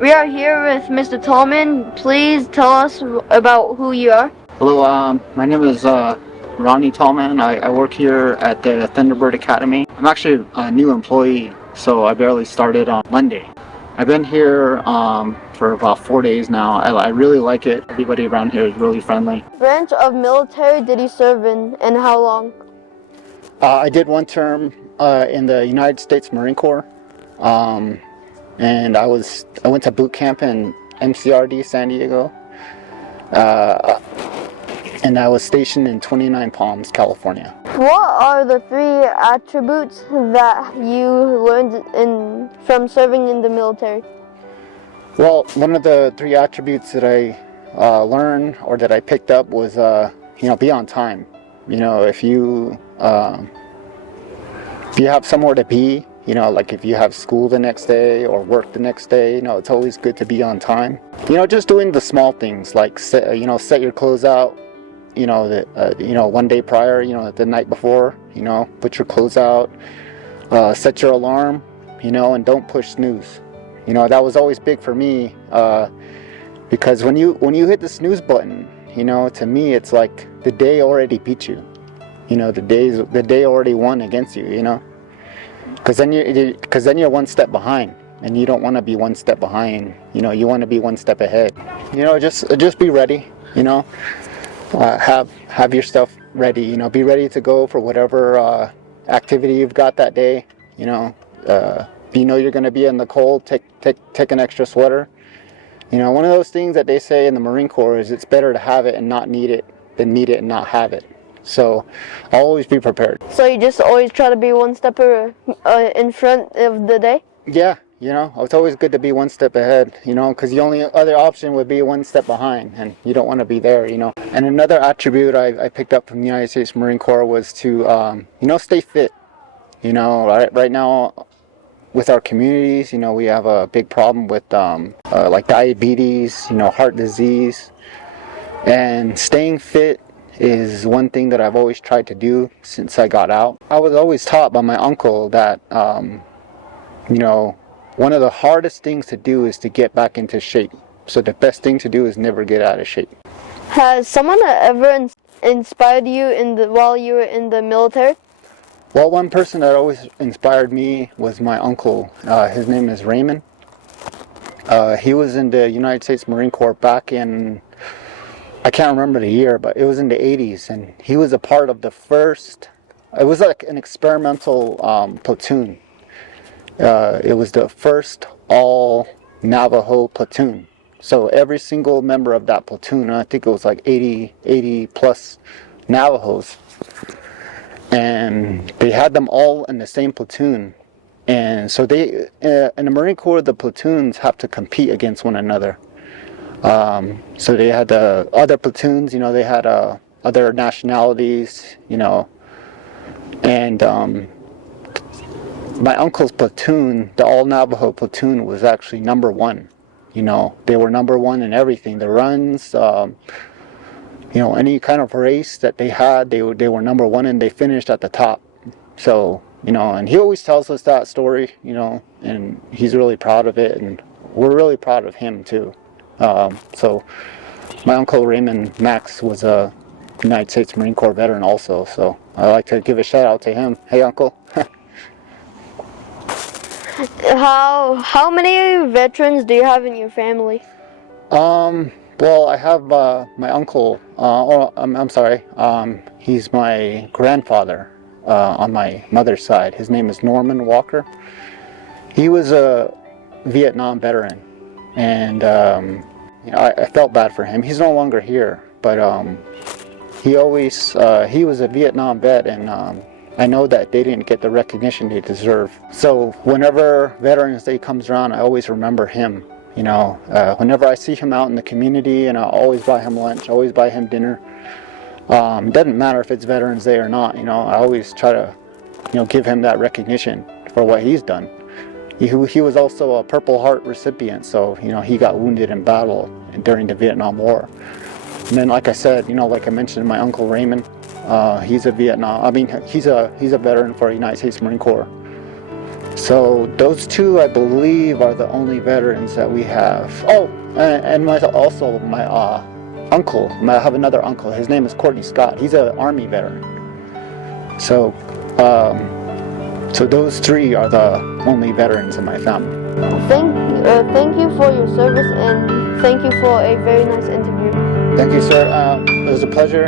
We are here with Mr. Tallman. Please tell us about who you are. Hello, my name is Ronnie Tallman. I work here at the Thunderbird Academy. I'm actually a new employee, so I barely started on Monday. I've been here for about 4 days now. I really like it. Everybody around here is really friendly. Branch of military did you serve in, and how long? I did one term in the United States Marine Corps, and I went to boot camp in MCRD San Diego. And I was stationed in 29 Palms, California. What are the 3 attributes that you learned from serving in the military? Well, one of the 3 attributes that I learned or that I picked up was, be on time. If you have somewhere to be, like if you have school the next day or work the next day, it's always good to be on time. Just doing the small things like set your clothes out. One day prior, the night before, put your clothes out, set your alarm, and don't push snooze. That was always big for me, because when you hit the snooze button, to me it's like the day already beat you. The day already won against you. Because then you're one step behind, and you don't want to be one step behind. You want to be one step ahead. Just be ready. Have your stuff ready. Be ready to go for whatever activity you've got that day. If you know you're going to be in the cold, take an extra sweater. One of those things that they say in the Marine Corps is it's better to have it and not need it than need it and not have it. So I'll always be prepared. So you just always try to be one step in front of the day? Yeah, it's always good to be one step ahead, because the only other option would be one step behind, and you don't want to be there, And another attribute I picked up from the United States Marine Corps was to, stay fit. Right now with our communities, we have a big problem with like diabetes, heart disease, and staying fit is one thing that I've always tried to do since I got out. I was always taught by my uncle that, one of the hardest things to do is to get back into shape. So the best thing to do is never get out of shape. Has someone ever inspired you while you were in the military? Well, one person that always inspired me was my uncle. His name is Raymond. He was in the United States Marine Corps back in, I can't remember the year, but it was in the 80s, and he was a part of the first, it was like an experimental platoon. It was the first all Navajo platoon. So every single member of that platoon, I think it was like 80 plus Navajos, and they had them all in the same platoon. And so they, in the Marine Corps, the platoons have to compete against one another. So they had the other platoons, they had other nationalities, and my uncle's platoon, the all Navajo platoon, was actually number 1. They were number 1 in everything. The runs, any kind of race that they had, they were number 1, and they finished at the top. So, and he always tells us that story, and he's really proud of it, and we're really proud of him too. So my uncle Raymond Max was a United States Marine Corps veteran also, so I like to give a shout out to him. Hey, Uncle. How many veterans do you have in your family? Well, I have my uncle. I'm sorry. He's my grandfather on my mother's side. His name is Norman Walker. He was a Vietnam veteran, and I felt bad for him. He's no longer here, but he was a Vietnam vet, and I know that they didn't get the recognition they deserve. So whenever Veterans Day comes around, I always remember him. Whenever I see him out in the community, and I always buy him lunch, always buy him dinner. It doesn't matter if it's Veterans Day or not. I always try to, give him that recognition for what he's done. He was also a Purple Heart recipient, so he got wounded in battle during the Vietnam War. And then, like I said, like I mentioned, my uncle Raymond. He's a veteran for the United States Marine Corps. So those two, I believe, are the only veterans that we have. Oh, and also my uncle. I have another uncle. His name is Courtney Scott. He's an Army veteran. So, so those three are the only veterans in my family. Thank you for your service, and thank you for a very nice interview. Thank you, sir. It was a pleasure.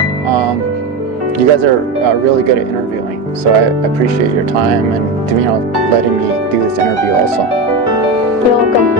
You guys are really good at interviewing, so I appreciate your time and letting me do this interview also. You're welcome.